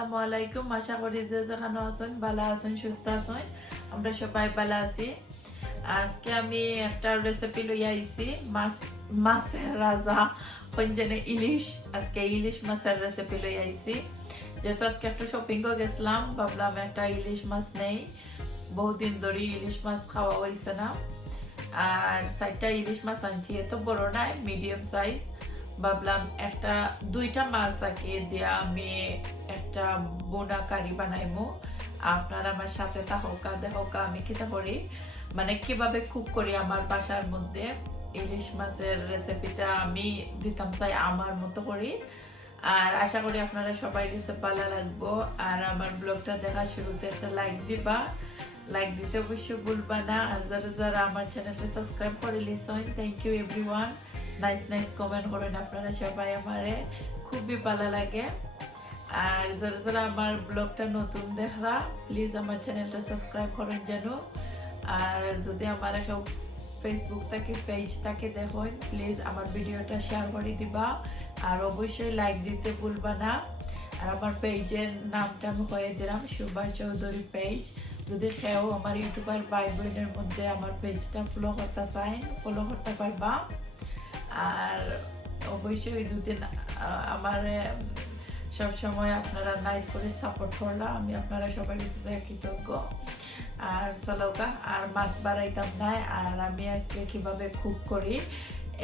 আসসালামু আলাইকুম। আশা করি যে যেখানে আছেন ভালো আছেন, সুস্থ আছেন। আমরা সবাই ভালো আছি। আজকে আমি একটা রেসিপি লই আইছি, মাছের রাজা পঞ্জনে ইলিশ। আজকে ইলিশ মাছের রেসিপি লই আইছি। যেহেতু আজকে একটু শপিংও গেছিলাম, ভাবলাম একটা ইলিশ মাছ নেই, বহুদিন ধরে ইলিশ মাছ খাওয়া হয়েছে না। আর 4টা ইলিশ মাছ আনছি, এত বড় নাই, মিডিয়াম সাইজ। ভাবলাম দুইটা মাছ আঁকিয়ে দিয়া আমি একটা বোনা কারি বানাইমু। আপনারা আমার সাথে থাকা দেখা আমি কিতা করি, মানে কিভাবে কুক করি আমার বাসার মধ্যে। ইলিশ মাছের রেসিপিটা আমি দিতাম চাই আমার মতো করি। আর আশা করি আপনারা সবাই রেসিপি ভালো লাগবো। আর আমার ব্লগটা দেখা শুরুতে একটা লাইক দিবা, লাইক দিতে অবশ্যই ভুলবা না। আর যারা যারা আমার চ্যানেলটা সাবস্ক্রাইব করে listen, thank you everyone. Nice comment করেন আপনারা সবাই, আমারে খুবই ভালো লাগে। আর যারা যারা আমার ব্লগটা নতুন দেখরা, প্লিজ আমার চ্যানেলটা সাবস্ক্রাইব করেন যেন। আর যদি আমার একটা ফেসবুক থেকে পেজ থাকে দেখুন, প্লিজ আমার ভিডিওটা শেয়ার করে দিবা। আর অবশ্যই লাইক দিতে ভুলবা না। আর আমার পেজের নামটা আমি হয়ে দিলাম, সুভাষ চৌধুরী পেজ। যদি কেউ আমার ইউটিউবার ভাই বোনের মধ্যে আমার পেজটা ফলো করতে চায়, ফলো করতে পারবা। আর অবশ্যই দুদিন আমার সবসময় আপনারা নাইস করে সাপোর্ট করলা, আমি আপনারা সবাই কাছে কৃতজ্ঞ। আর চলোকা আর মাছ বাড়াইতাম না, আর আমি আজকে কিভাবে কুক করি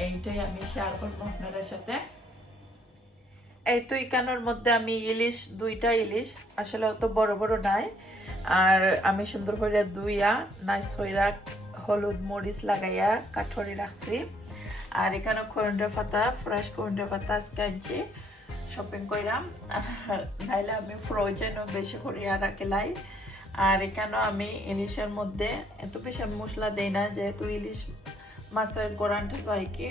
এইটাই আমি শেয়ার করবো আপনাদের সাথে। এই তো এখানোর মধ্যে আমি দুইটা ইলিশ, আসলে অত বড় বড় নাই। আর আমি সুন্দর করে ধুইয়া নাইস হইরা হলুদ মরিচ লাগাইয়া কাঠরি রাখছি। আর এখানে করিন্ডার পাতা, ফ্রেশ করিন্ডার পাতা আজকে আনছি শপিং কইরাম। নাইলে আমি ফ্রোজেনও বেশি করিয়া রাখিলাই। আর এখানেও আমি ইলিশের মধ্যে এত বেশি মশলা দেই না, যেহেতু ইলিশ মাছের গোড়ানটা চাই কি।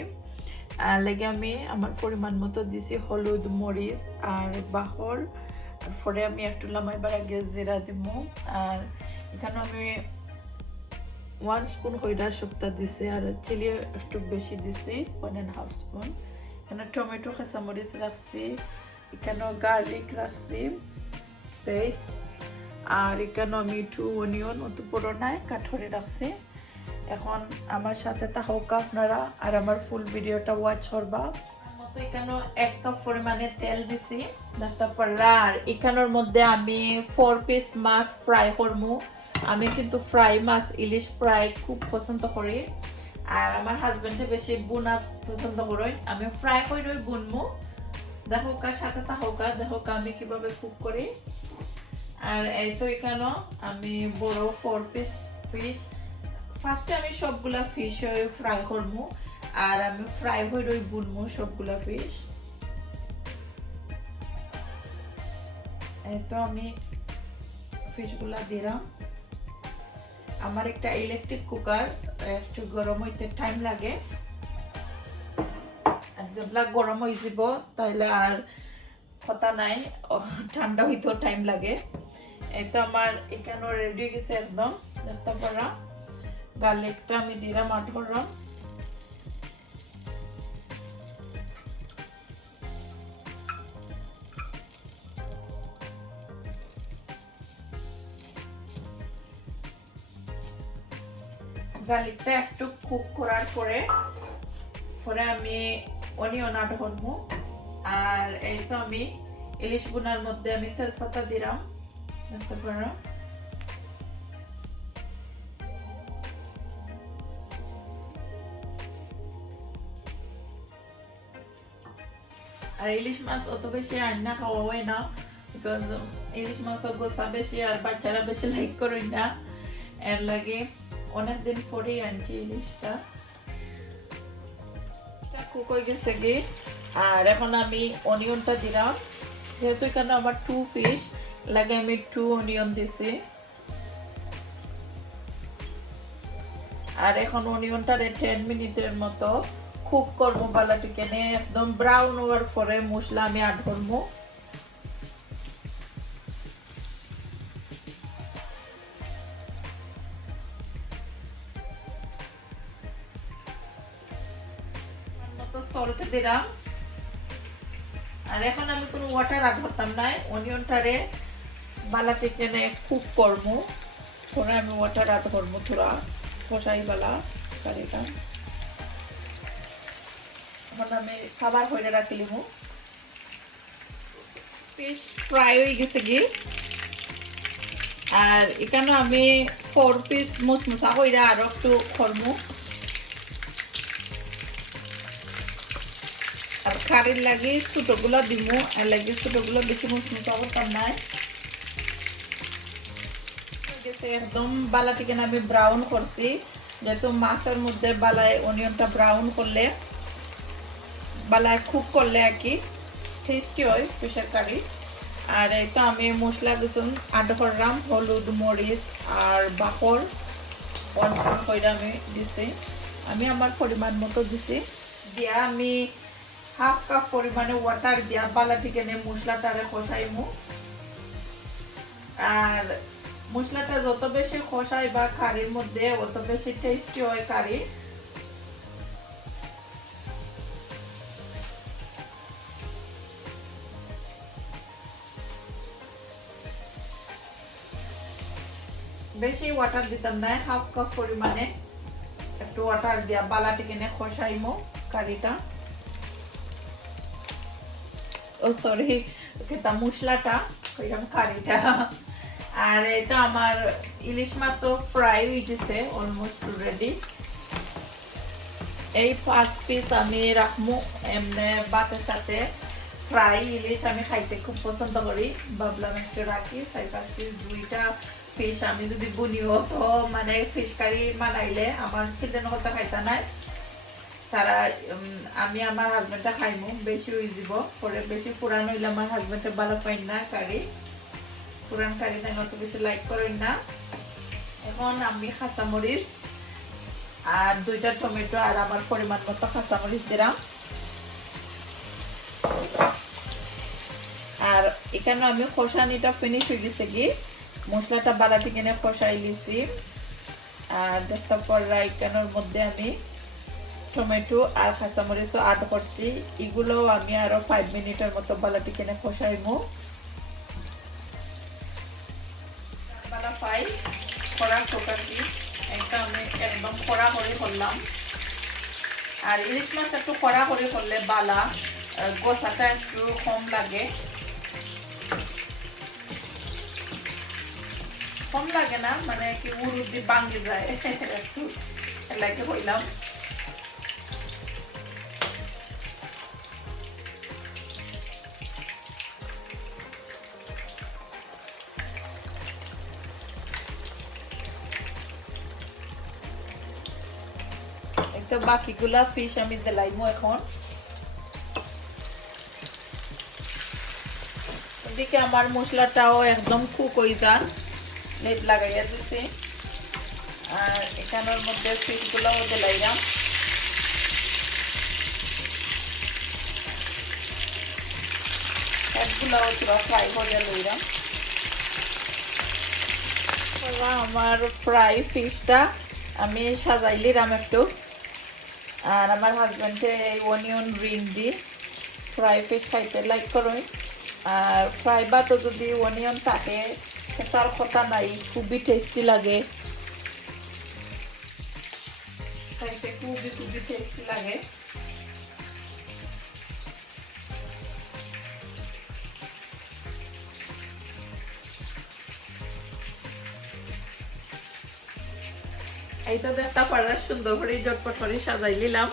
আর লেগে আমি আমার পরিমাণ মতো দিছি হলুদ মরিচ আর বাহর। আর পরে আমি একটু লামাইবার আগে জিরা দিব। আর এখানে আমি 1 স্পুন হইডার শুক্তা দিছি, আর চিলি একটু বেশি দিছি 1.5 স্পুন। এখানে টমেটো কাঁচামরিচ রাখছি, এখানে গার্লিক রাখছি পেস্ট। আর এখানে আমি একটু অনিয়ন অত বড় নাই কাঠরে রাখছি। এখন আমার সাথে থাকুক আপনারা, আর আমার ফুল ভিডিওটা ওয়াচ করবা। এখানে 1 কাপ পরিমাণে তেল দিছি। আর এখানোর মধ্যে আমি 4 পিস মাছ ফ্রাই করবো। আমি কিন্তু ফ্রাই মাছ, ইলিশ ফ্রাই খুব পছন্দ করি। আর আমার হাজবেন্ডে বেশি বুনা পছন্দ করেন, আমি ফ্রাই করে বুনবো। দেখোকা সাথে থাকুকা, দেখোকা আমি কিভাবে কুক করি। আর এই তো এখানে আমি বড় 4 পিস ফিশ, ফার্স্টে আমি সবগুলা ফিশ ফ্রাই করবো। আর আমি ফ্রাই করে বুনবো সবগুলা ফিশ। এই তো আমি ফিশগুলা দিলাম। আমার একটা ইলেকট্রিক কুকার, একটু গরম হইতে টাইম লাগে। আর যেগুলা গরম হয়ে যাব তাইলে আর কথা নাই, ঠান্ডা হইতেও টাইম লাগে। এই তো আমার এখানে রেডি হয়ে গেছে একদম, দেখতে পারা। গার্লিকটা আমি দিলাম 18। গার্লিকটা একটু কুক করার পরে আমি অনিয়ন অ্যাড করবো। আর এই তো আমি ইলিশ বোনার মধ্যে আমি তেজপাতা দিলাম, দেখতে পারো। আর ইলিশ মাছ অত বেশি রান্না খাওয়া হয় না, বিকজ ইলিশ মাছ গোসা বেশি আর বাচ্চারা বেশি লাইক করেন না। এর লাগে অনেকদিন পরেই আনছি ইলিশটা। কুক হয়ে গেছে কি। আর এখন আমি অনিয়নটা দিলাম, যেহেতু এখানে আমার 2 ফিশ লাগে, আমি 2 অনিয়ন দিছি। আর এখন অনিয়নটা 10 মিনিটের মতো কুক করবো বালাটিকে নিয়ে, একদম ব্রাউন হওয়ার পরে মশলা আমি অ্যাড করবো। সল্ট দিলাম। আর এখন আমি কোনো ওয়াটার অ্যাড করতাম না, অনিয়নটারে বালা থেকে কুক করবো, পরে আমি ওয়াটার অ্যাড করবো থোড়া কষাই বালা কারিটা। এখন আমি খাবার হয়ে রাখলিম, ফিশ ফ্রাই হয়ে গেছে কি। আর এখানে আমি 4 পিস মুসমুসা কইরা আরো একটু করবো। আর কারির লাগে ছোটগুলো দিমু, আর লাগে ছোটগুলো বেশি মুসমুসা করতাম না। একদম বালাটিকে আমি ব্রাউন করছি, যেহেতু মাছের মধ্যে বালায় অনিয়নটা ব্রাউন করলে বালায় কুক করলে আর কি টেস্টি হয় ফিশের কারি। আর এই তো আমি মশলা কিছু আড করলাম, হলুদ মরিচ আর বাকর 1 করে আমি দিছি, আমি আমার পরিমাণ মতো দিছি। দিয়া আমি 1/2 কাপ পরিমাণে ওয়াটার দিয়া বালাটিকে মশলাটারে কষাইমু। আর মশলাটা যত বেশি কষাই বা কারির মধ্যে অত বেশি টেস্টি হয় কারি। বেশি ওয়াটার দিতাম না, 1/2 কাপ পরিমাণে একটু ওয়াটার দিয়া বালাটিকে কষাইমু কারিটা। ও সরি, এটা মশলাটা কইলাম কারিটা। আর এটা আমার ইলিশ মাছও ফ্রাই হয়ে গেছে, অলমোস্ট রেডি। এই 5 পিস আমি রাখবো এমনি ভাতের সাথে। ফ্রাই ইলিশ আমি খাইতে খুব পছন্দ করি, ভাবলাম একটু রাখি 4-5 পিস। 2টা ফিশ আমি যদি বুনিও তো মানে ফিশ কারি বানাইলে আমার ছেলের কথা খাইতা নাই, তারা আমি আমার হাজবেন্ডটা খাইমু, বেশি হয়ে যাব পরে। বেশি পুরান হইলে আমার হাজবেন্ডে ভালো পাই না কারি, পুরান কারি না অত বেশি লাইক করেন না। এখন আমি কাঁচামরিচ আর 2টা টমেটো আর আমার পরিমাণ মতো কাঁচামরিচ দিলাম। আর এখানে আমি কষানিটা ফিনিশ হয়ে গেছে কি, মশলাটা বালাটি কিনে কষাই লিছি। আর দেখতে পড়রা এখানের মধ্যে আমি টমেটো আর কাঁচামরিচও অ্যাড করছি, এগুলো আমি আরো 5 মিনিটের মতো বালাটি কিনে কষাইমু। বালা পাই কড়া টোটালি এটা আমি একদম কড়া করে করলাম। আর ইলিশ মাছ একটু কড়া করে করলে বালা গোসাটা একটু কম লাগে, কম লাগে না মানে কি উড়ুদি ভাঙে যায় একটু লাগে হইলাম। তো বাকিগুলা ফিশ আমি দিলাইমু এখন। এদিকে আমার মশলাটাও একদম কুক হয়ে যান, নেট লাগাইয়া দিছি। আর এখানের মধ্যে ফিশগুলাও দিলাইলাম। সবগুলাও পুরো ফ্রাই করে লইলাম। আমার ফ্রাই ফিশটা আমি সাজাইলিলাম একটু। আর আমার হাজবেন্ডে অনিয়ন রিং দি ফ্রাই ফিশ খাইতে লাইক করেন। আর ফ্রাই ভাতও যদি অনিয়ন থাকে তার কথা নাই, খুবই টেস্টি লাগে খাইতে, খুবই খুবই টেস্টি লাগে। এইটা দেখতে পারার সুন্দর করে জটপট করে সাজাই নিলাম।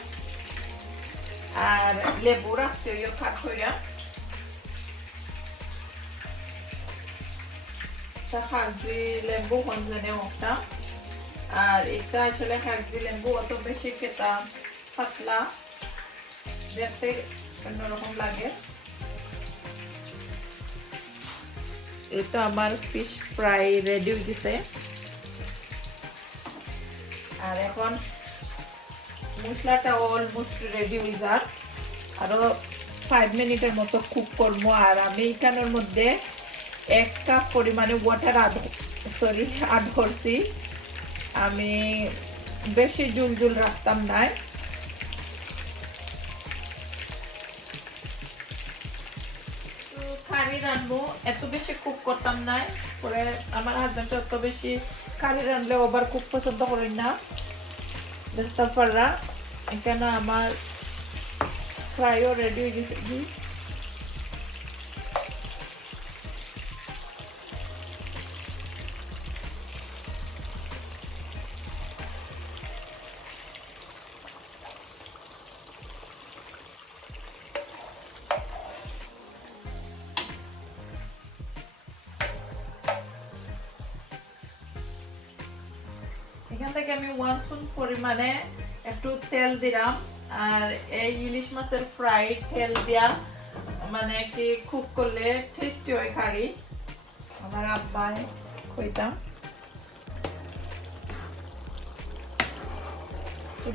আর লেবু রাখছি ওই কাট কইরা, কাগজি লেবু হনজানে একটা। আর এটা আসলে কাগজি লেবু অত বেশি খেতা পাতলা দেখতে অন্যরকম লাগে। এটা আমার ফিশ ফ্রাই রেডি হয়ে গেছে। আর এখন মশলাটা অলমোস্ট রেডি হয়ে যাক, আরো 5 মিনিটের মতো কুক করবো। আর আমি এখানের মধ্যে 1 কাপ পরিমাণে ওয়াটার অ্যাড করছি। আমি বেশি জুল জুল রাখতাম না। রান্নু এত বেশি কুক করতাম না, পরে আমার হাজবেন্ড এত বেশি কারি রানলে ওভার কুক পছন্দ করি না। দেখতে পাররা এখানে আমার ফ্রাইও রেডি হয়ে গেছে। এখান থেকে আমি 1 স্পুন পরিমাণে একটু তেল দিলাম। আর এই ইলিশ মাছের ফ্রাই তেল দিয়া মানে কি কুক করলে টেস্টি হয় কারি, আমার আব্বাই কইতাম।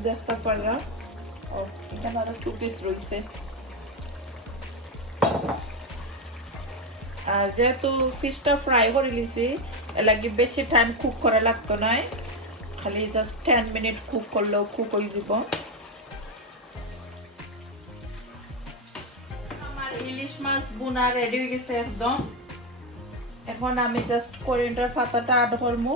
দেখতে পারলাম ও এখানে আরো 2 পিস রয়েছে। আর যেহেতু ফিশটা ফ্রাই করে লিছি এর লাগে বেশি টাইম কুক করা লাগতো না, খালি জাস্ট 10 মিনিট কুক করলেও কুক হয়ে যাব। আমার ইলিশ মাছ বুনা রেডি হয়ে গেছে একদম। এখন আমি জাস্ট কোরিয়ান্ডার পাতাটা অ্যাড করবো।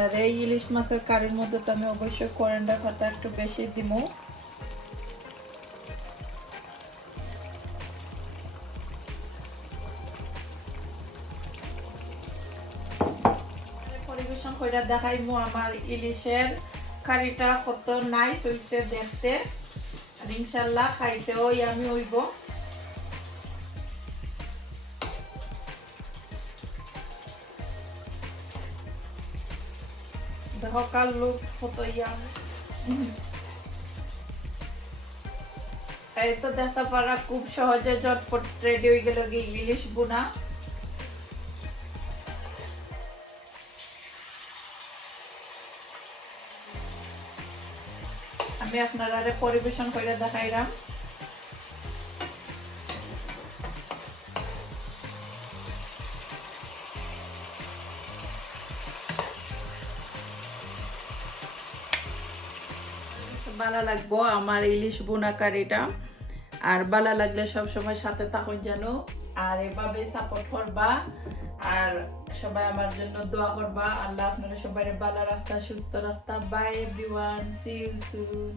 আর এই ইলিশ মাছের কারির মধ্যে তো আমি অবশ্যই কোরিয়ান্ডার পাতা একটু বেশি দিব। পরিবেশন করে দেখাইমু আমার ইলিশের কারিটা কত নাইস হইছে দেখতে, আর ইনশাআল্লাহ খাইতেও ইয়ামি হইব। দেখো কাল লুক কত ইয়ামি। এই তো দেখতে পারা খুব সহজে ঝটপট রেডি হয়ে গেল ইলিশ বুনা। আমি আপনারা পরিবেশন করে দেখাইলাম। ভালো লাগবো আমার ইলিশ বোনা কারিটা। আর ভালো লাগলে সব সময় সাথে থাকুন জানো, আর এভাবে সাপোর্ট করবা, আর সবাই আমার জন্য দোয়া করবা। আল্লাহ আপনারা সবাই ভালো রাখতা, সুস্থ রাখতা। Bye everyone, see you soon.